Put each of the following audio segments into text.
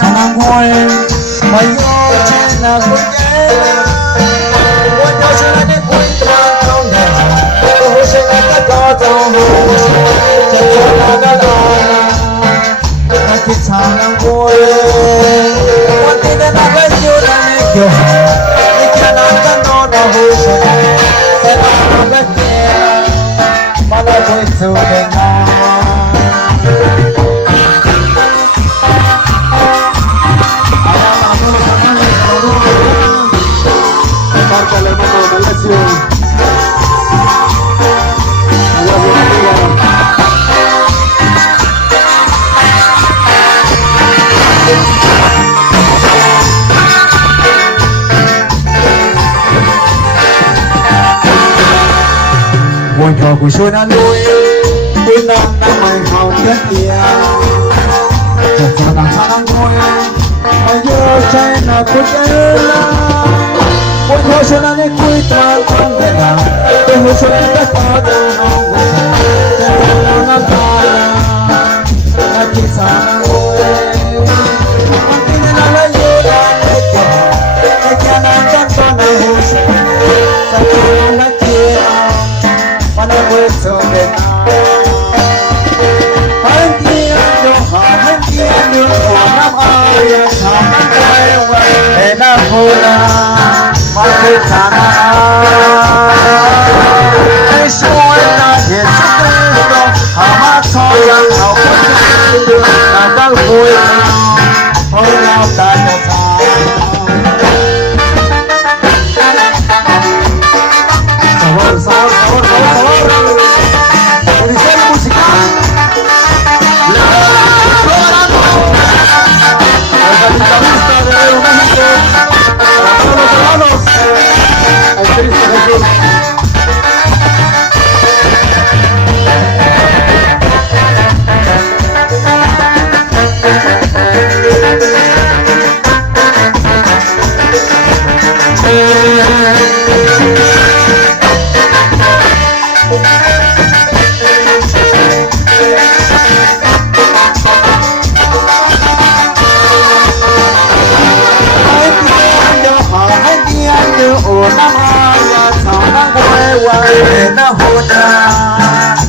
Tanang boy, mayo na kuya. Wanya sila ni kuya tong na. Oh sila ka tong ho. Tanang gala. Nakit tanang boy. Wante na nagayo na kyo. Ikyanan ka no na ho sila. Sila magakya. Mana boy tuwe na. Buồn thọ của xuôi đã nuôi tôi năm năm mày hào nhất kia chợt cho đằng xa đang ngồi mà nhớ trái là của trái la buồn thọ xuôi đã nên cuối toàn không thể nào tôi hồi xuôi đã có đâu không có thể chẳng nào ngắm ta là chỉ xa đang ngồi mà khi nên là nhớ đang hết kìa để cha nàng chẳng có nào hồi xuôi sẽ không là kia mana betul dengan hentian yo nam ayat sama kaya ena pula mati sana Yesuai na Yesus Kristo hama soyan hau kudu nagal koi orang tanya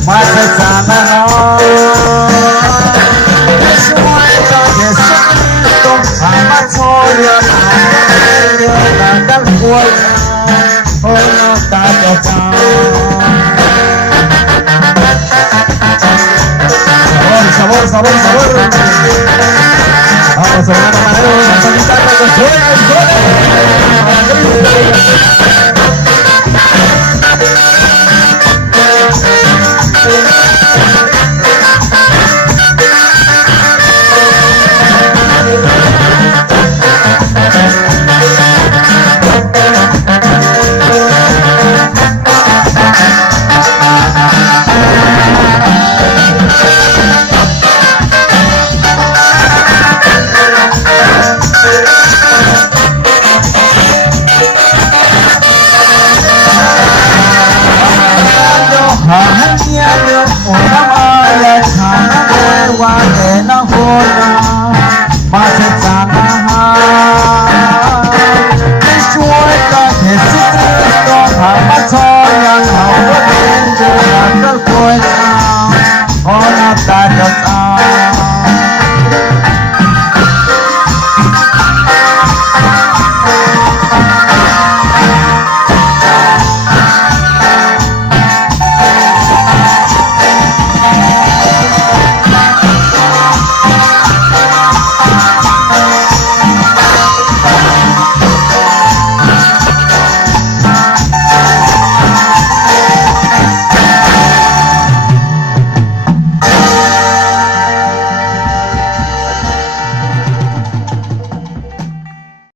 masa sana Yesuai na Yesus Kristo amat soya nagal kuat orang tak jauh sabar apa sebenarnya mana kita tak boleh